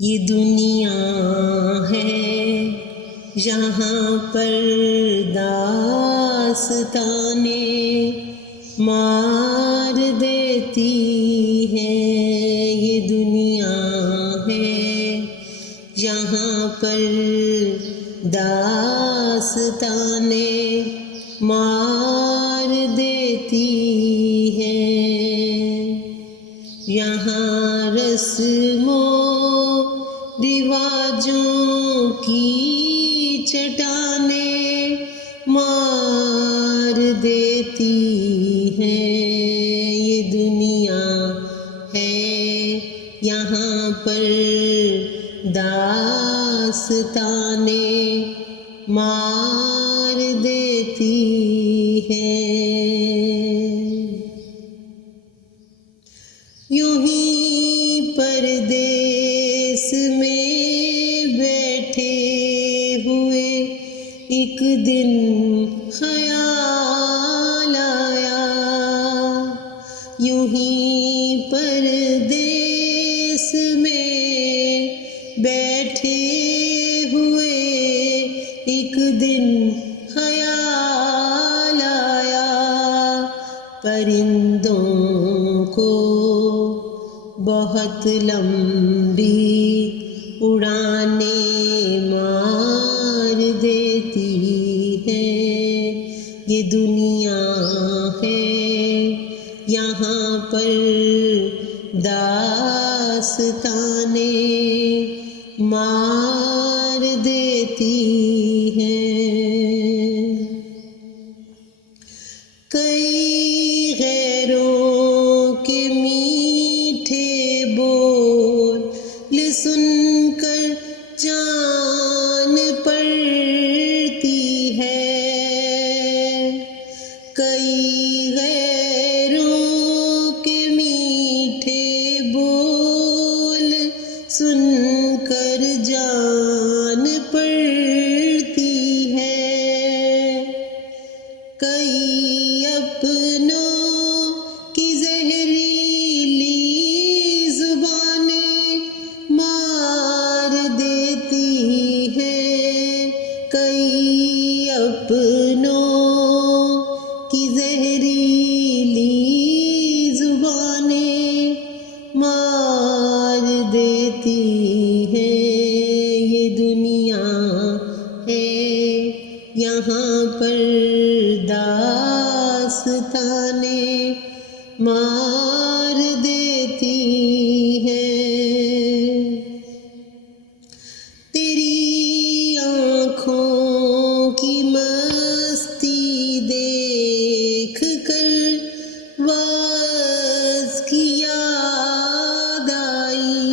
ये दुनिया है यहाँ पर दास्ताने मार देती है। ये दुनिया है यहाँ पर दास्ताने मार देती है। यहाँ रस्मों रिवाजों की चट्टाने मार देती है। ये दुनिया है यहाँ पर दास्ताने मार देती है। यूं ही परदेस में बैठे हुए एक दिन ख्याल आया। यूं ही परदेस में बैठे हुए एक दिन ख्याल आया। परिंदों को बहुत लंबी उड़ाने मार देती है। ये दुनिया है यहाँ पर दास्ताने मार देती है। कई गैरों के मीठे बोल सुनकर जान पड़ती है। कई गैरों के मीठे बोल सुनकर जान पड़ती है। कई अपनों की जहरीली जुबानें मार देती है। कई अपनों की जहरीली जुबानें मार देती है। ये दुनिया है यहाँ पर दास्ताने मार देती है। तेरी आँखों की मस्ती देख कर वाज की याद आई।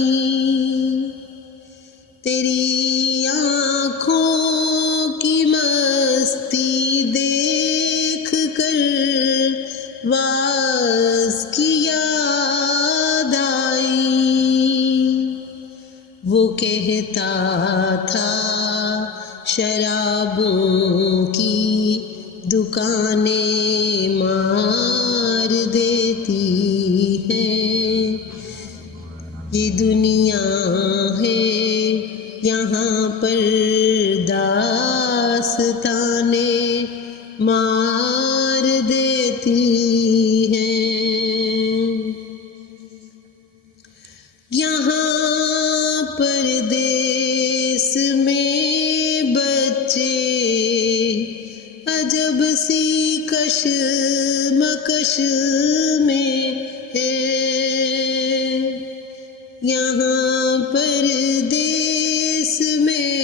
तेरी आँखों की मस्ती देख कर वाज की याद आई। वो कहता था शराबों की दुकानें मार देती हैं। ये दुनिया है यहाँ पर दास्ताने मार देती हैं। यहाँ परदेस में बच्चे अजब सी कशमकश में है। यहाँ परदेस में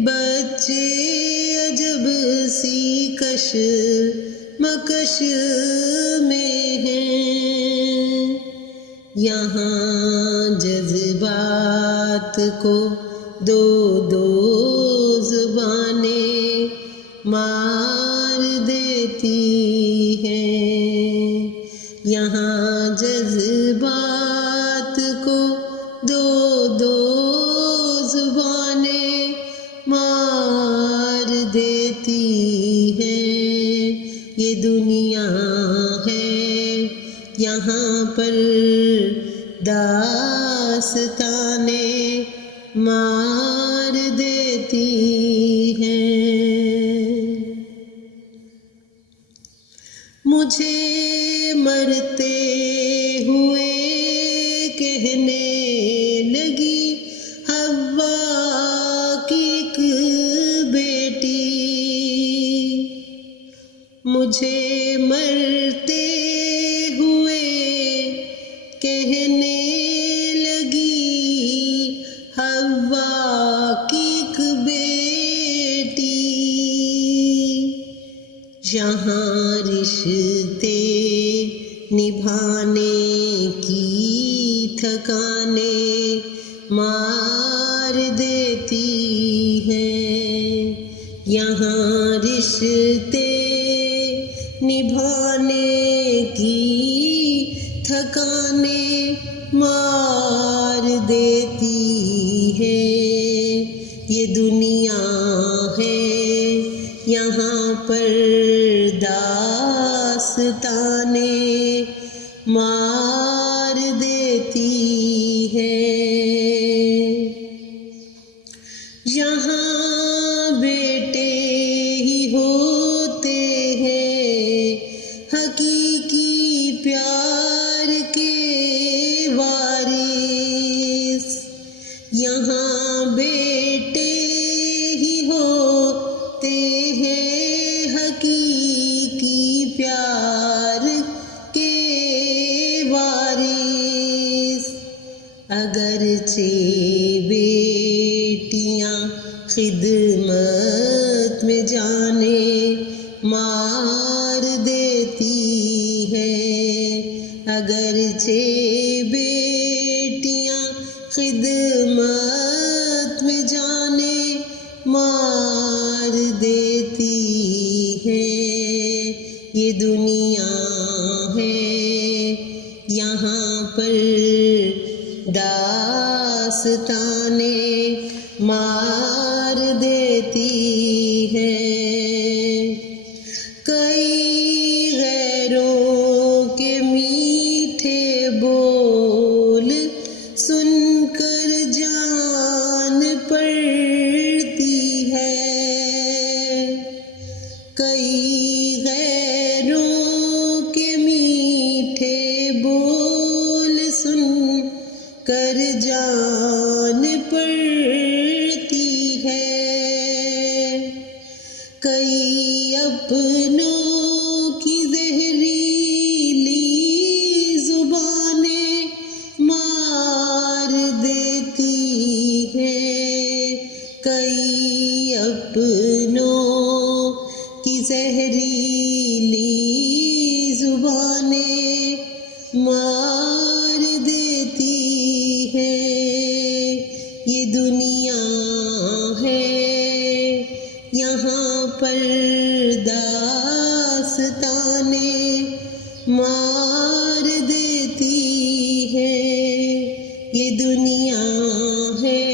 बच्चे अजब सी कशमकश में हैं। यहाँ जज्बात को दो दो ज़ुबानें मार देती हैं। यहाँ जज्बात को दो दो ज़ुबानें मार देती हैं। ये दुनिया है यहाँ पर दास्ताने मार देती हैं। मुझे मरते हुए कहने लगी हव्वा की एक बेटी। मुझे मरते हुए कहने लगी हव्वा की एक बेटी। यहाँ रिश्ते निभाने की थकाने मार देती हैं। यहाँ रिश्ते निभाने की थकाने मार देती है। ये दुनिया है यहाँ पर दास्ताने मार देती है। यहाँ बेटे ही होते हैं हकीकी प्यार के वारिस। यहाँ बेटे ही होते हैं हकीकी प्यार के वारिस। अगरचे बेटियां खिदमत में जाने मार देती है। अगरचे बेटियां खिदमत में जाने मार देती है। ये दुनिया है यहाँ पर दास्ताने मार देती है। कई गैरों के मीठे बोल सुनकर जान पड़ती है। कई गैरों के मीठे बोल सुन कर जान पड़ती है। कई अपनों की जहरीली जुबानें मार देती है। कई अपनों की जहरीली जुबानें मार देती है। ये दुनिया है यहाँ पर दास्ताने मार देती है। ये दुनिया है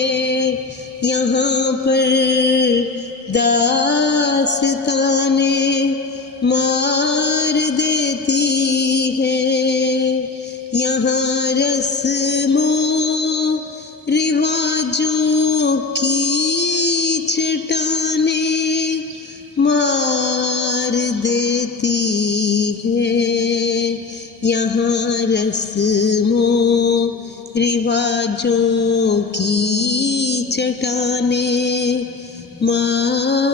यहाँ पर दास्ताने मार देती है। यहाँ रस्मों रिवाजों की चट्टाने मार देती है। यहाँ रस्मों रिवाजों की चट्टाने मार